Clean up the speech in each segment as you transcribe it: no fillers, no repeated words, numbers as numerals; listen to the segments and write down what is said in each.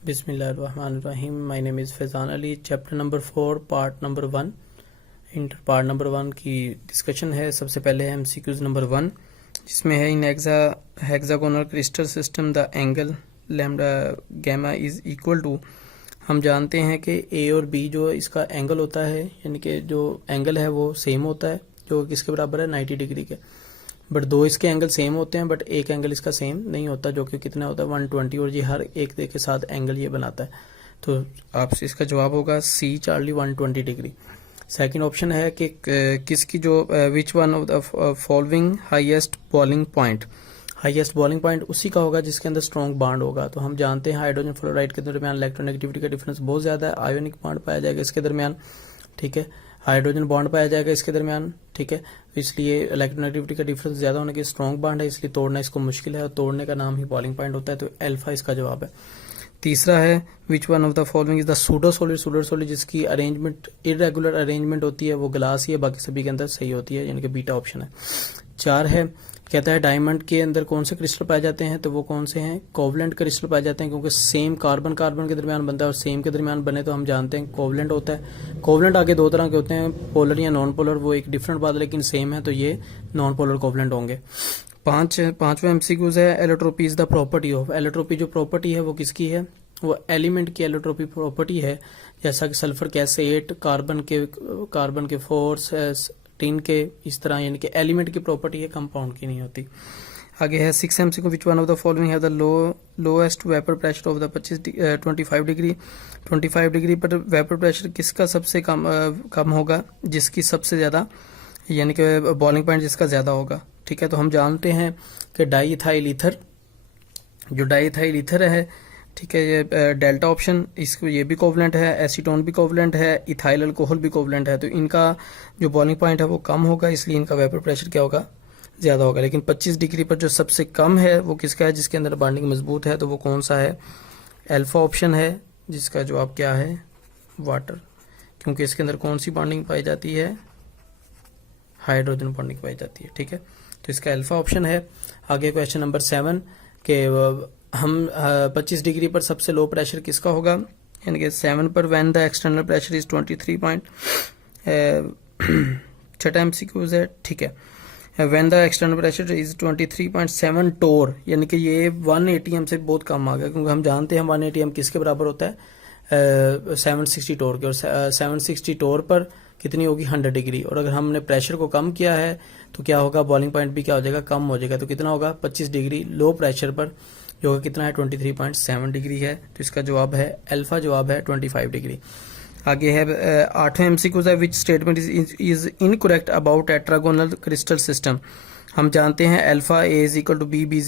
बिस्मिल्लाहिर्रहमानिर्रहीम। My name is Faizan Ali. Chapter number 4 part number 1 inter part number 1 की discussion है। सबसे पहले है एमसीक्यूज नंबर 1, जिसमें है in hexagonal crystal system the angle lambda gamma is equal to. हम जानते हैं कि ए और बी जो इसका एंगल होता है, यानी कि जो एंगल है वो सेम होता है, जो किसके बराबर है 90 डिग्री के। बट दो इसके एंगल सेम होते हैं, बट एक एंगल इसका सेम नहीं होता, जो कि कितना होता है 120, और ये हर एक के साथ एंगल ये बनाता है। तो आपसे इसका जवाब होगा सी चार्ली 120 डिग्री। सेकंड ऑप्शन है कि किसकी जो विच one of the following highest boiling point. Highest boiling point उसी का होगा जिसके अंदर स्ट्रॉन्ग बॉन्ड होगा। तो हम जानते हैं हाइड्रोजन फ्लोराइड के दरमियान इलेक्ट्रोनेगेटिविटी का डिफरेंस बहुत ज्यादा है। आयोनिक बॉन्ड पाया जाएगा इसके दरमियान, ठीक है। हाइड्रोजन बॉन्ड पाया जाएगा इसके दरमियान, ठीक है। इसलिए इलेक्ट्रोनेगेटिविटी का डिफरेंस ज्यादा होने के स्ट्रॉन्ग बॉन्ड है, इसलिए तोड़ना इसको मुश्किल है, और तोड़ने का नाम ही बॉइलिंग पॉइंट होता है। तो अल्फा इसका जवाब है। तीसरा है विच one of the following is the pseudo solid. Pseudo solid जिसकी अरेंजमेंट इरेगुलर अरेंजमेंट होती है वो ग्लास ही है, बाकी सभी के अंदर सही होती है, यानी कि बीटा ऑप्शन है। 4 है, कहता है डायमंड के अंदर कौन से क्रिस्टल पाए जाते हैं, तो वो कौन से हैं, कोवलेंट क्रिस्टल पाए जाते हैं, क्योंकि सेम कार्बन कार्बन के दरमियान बनता है और सेम के दरमियान बने तो हम जानते हैं कोवलेंट होता है। कोवलेंट आगे दो तरह के होते हैं, पोलर या नॉन पोलर, वो एक डिफरेंट बात लेकिन सेम है, तो ये नॉन पोलर कोवलेंट होंगे। पांचवा एमसीक्यूज है allotropy is the property of. Allotropy जो प्रॉपर्टी है वो किसकी है, वो एलिमेंट की एलोट्रोपी प्रॉपर्टी है। जैसा कि सल्फर के S8, कार्बन के 4, टिन के, इस तरह, यानी कि एलिमेंट की प्रॉपर्टी है, कंपाउंड की नहीं होती। आगे है 6 MCQ which one of the following है the lowest vapour pressure of the 25 degree. 25 degree पर वेपर प्रेशर किसका सबसे कम होगा, जिसकी सबसे ज्यादा, यानी कि बॉइलिंग पॉइंट जिसका ज्यादा होगा, ठीक है। तो हम जानते हैं कि डाईइथाइल ईथर, जो डाईइथाइल ईथर है, ठीक है, ये डेल्टा ऑप्शन, इसको ये भी कोवलेंट है, एसीटोन भी कोवलेंट है, इथाइल अल्कोहल भी कोवलेंट है। तो इनका जो बॉइलिंग पॉइंट है वो कम होगा, इसलिए इनका वेपर प्रेशर क्या होगा, ज्यादा होगा। लेकिन 25 डिग्री पर जो सबसे कम है वो किसका है, जिसके अंदर बॉन्डिंग मजबूत है, तो वो कौन सा है, अल्फा ऑप्शन है, जिसका जवाब क्या है, वाटर, क्योंकि इसके अंदर कौन सी बॉन्डिंग पाई जाती है, हाइड्रोजन बॉन्डिंग पाई जाती है, ठीक है। तो इसका अल्फा ऑप्शन है। आगे क्वेश्चन नंबर 7 के हम 25 डिग्री पर सबसे लो प्रेशर किसका होगा, यानी कि 7 पर when the external pressure is 23 छठा एमसीक्यूज है, ठीक है। When the external pressure is 23.7 टोर, यानी कि ये 1 ATM से बहुत कम आ गया, क्योंकि हम जानते हैं 1 ATM किसके बराबर होता है, 760 टोर के, और 760 टोर पर कितनी होगी 100 डिग्री। और अगर हमने प्रेशर को कम किया है तो क्या होगा, बॉइलिंग पॉइंट भी क्या हो जाएगा, कम हो जाएगा। तो कितना होगा 25 डिग्री लो प्रेशर पर, जो कि कितना है 23.7 डिग्री है। तो इसका जवाब है अल्फा, जवाब है 25 डिग्री। आगे है 8वां एमसीक्यू है which statement is incorrect about tetragonal crystal system. हम जानते हैं alpha A is equal to b, b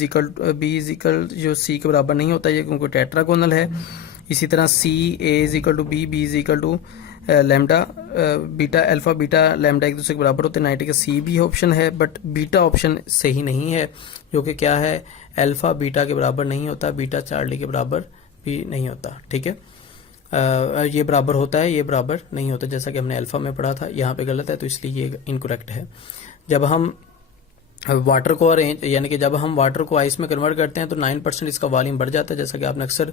is equal जो सी के बराबर नहीं होता ये, क्योंकि टेट्रागोनल है। इसी तरह c a is equal to b, b is equal to lambda beta, alpha beta lambda एक दूसरे के बराबर होते हैं 90 का। सी भी ऑप्शन है, बट बीटा ऑप्शन सही नहीं है, जो कि क्या है, अल्फा बीटा के बराबर नहीं होता, बीटा चार्ली के बराबर भी नहीं होता, ठीक है। ये बराबर होता है, ये बराबर नहीं होता, जैसा कि हमने अल्फा में पढ़ा था, यहाँ पे गलत है, तो इसलिए ये इनकरेक्ट है। जब हम वाटर को अरेंज, यानी कि जब हम वाटर को आइस में कन्वर्ट करते हैं तो 9% इसका वॉल्यूम बढ़ जाता है। जैसा कि आपने अक्सर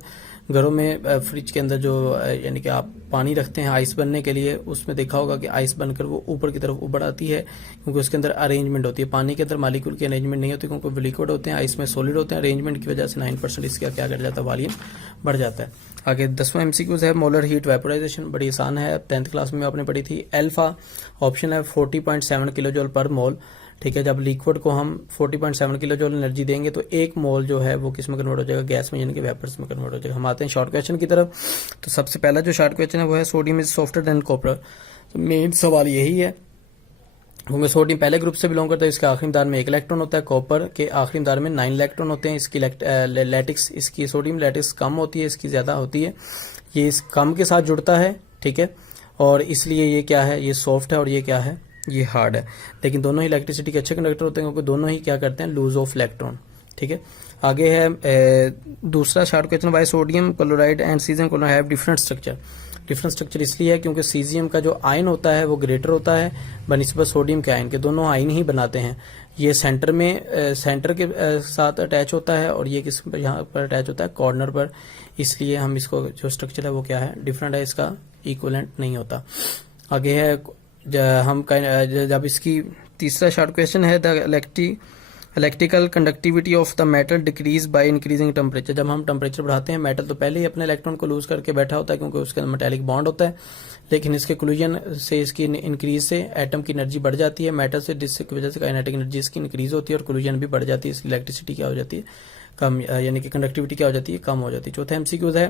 घरों में फ्रिज के अंदर जो यानी कि आप पानी रखते हैं आइस बनने के लिए, उसमें देखा होगा कि आइस बनकर वो ऊपर की तरफ उबड़ आती है, क्योंकि उसके अंदर अरेंजमेंट होती है। पानी के अंदर मालिक्यूल की अरेंजमेंट नहीं होती, क्योंकि वो लिक्विड होते हैं, आइस में सॉलिड होते हैं। अरेंजमेंट की वजह से 9% इसका क्या कर जाता है, वॉल्यूम बढ़ जाता है। आगे 10वां एमसीक्यूज है मोलर हीट वेपोराइजेशन, बड़ी आसान है, 10th क्लास में आपने पढ़ी थी। अल्फा ऑप्शन है 40.7 किलो जूल पर मोल, ठीक है। जब लिक्विड को हम 40.7 किलो जूल एनर्जी देंगे तो 1 मोल जो है वो किस में कन्वर्ट हो जाएगा, गैस में, यानी कि वेपर्स में कन्वर्ट हो जाएगा। हम आते हैं शॉर्ट क्वेश्चन की तरफ। तो सबसे पहला जो शॉर्ट क्वेश्चन है वो है sodium is softer than copper. तो मेन सवाल यही है, क्योंकि सोडियम पहले ग्रुप से बिलोंग करता है, इसके आखिरी दार में 1 इलेक्ट्रॉन होता है, कॉपर के आखिरी दार में 9 इलेक्ट्रॉन होते हैं। इसकी लैटिक्स, इसकी सोडियम लैटिक्स कम होती है, इसकी ज्यादा होती है, ये इस कम के साथ जुड़ता है, ठीक है। और इसलिए ये क्या है, ये सॉफ्ट है, और ये क्या है, ये हार्ड है। लेकिन दोनों ही इलेक्ट्रिसिटी के अच्छे कंडक्टर होते हैं, क्योंकि दोनों ही क्या करते हैं, लूज ऑफ इलेक्ट्रॉन, ठीक है। आगे है दूसरा short question, why sodium chloride and caesium chloride have different structure. Different structure इसलिए है क्योंकि सीजियम का जो आयन होता है वो ग्रेटर होता है बनिस्बत सोडियम के आयन के। दोनों आयन ही बनाते हैं। ये सेंटर में सेंटर के साथ अटैच होता है और ये किस यहाँ पर अटैच होता है, कॉर्नर पर। इसलिए हम इसको जो स्ट्रक्चर है वो क्या है, डिफरेंट है, इसका इक्विवेलेंट नहीं होता। आगे है जब इसकी तीसरा शॉर्ट क्वेश्चन है, the electrical conductivity of the metal decrease by increasing temperature. जब हम टेम्परेचर बढ़ाते हैं, मेटल तो पहले ही अपने इलेक्ट्रॉन को लूज करके बैठा होता है क्योंकि उसके अंदर मेटेलिक बॉन्ड होता है, लेकिन इसके कोलिजन से, इसकी इंक्रीज से एटम की एनर्जी बढ़ जाती है मेटल से, जिसकी वजह से काइनेटिक एनर्जी इसकी इंक्रीज होती है और कोलिजन भी बढ़ जाती है, इसकी इलेक्ट्रिसिटी क्या हो जाती है कम, यानी कि कंडक्टिविटी क्या हो जाती है, कम हो जाती है। चौथा एमसीक्यूज है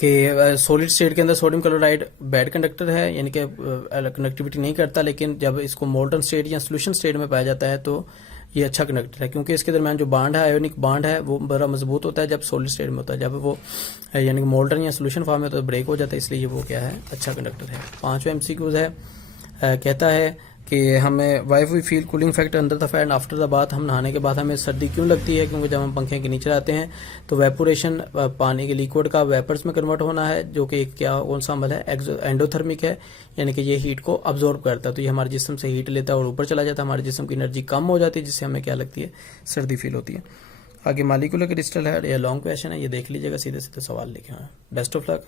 कि सॉलिड स्टेट के अंदर सोडियम क्लोराइड बैड कंडक्टर है, यानी कि कंडक्टिविटी नहीं करता, लेकिन जब इसको मोल्टन स्टेट या सोल्यूशन स्टेट में पाया जाता है तो ये अच्छा कंडक्टर है, क्योंकि इसके दरमियान जो बांड है, आयोनिक बांड है, वो बड़ा मजबूत होता है जब सॉलिड स्टेट में होता है। जब वो यानी कि मोल्टन या सोल्यूशन फॉर्म में तो ब्रेक हो जाता है, इसलिए ये वो क्या है, अच्छा कंडक्टर है। पांचवा एमसीक्यूज है, कहता है कि हमें why we feel cooling factor under the fan after the bath, हम नहाने के बाद हमें सर्दी क्यों लगती है, क्योंकि जब हम पंखे के नीचे रहते हैं तो वेपोरेशन, पानी के लिक्विड का वेपर्स में कन्वर्ट होना है, जो कि क्या कौन सा अमल है, एंडोथर्मिक है, यानी कि ये हीट को अब्जॉर्ब करता है, तो ये हमारे जिस्म से हीट लेता है और ऊपर चला जाता है, हमारे जिस्म की एनर्जी कम हो जाती है, जिससे हमें क्या लगती है, सर्दी फील होती है। आगे मॉलिक्यूलर क्रिस्टल है, ये लॉन्ग क्वेश्चन है, ये देख लीजिएगा, सीधे सीधे सवाल लिखे हुए हैं। Best of luck.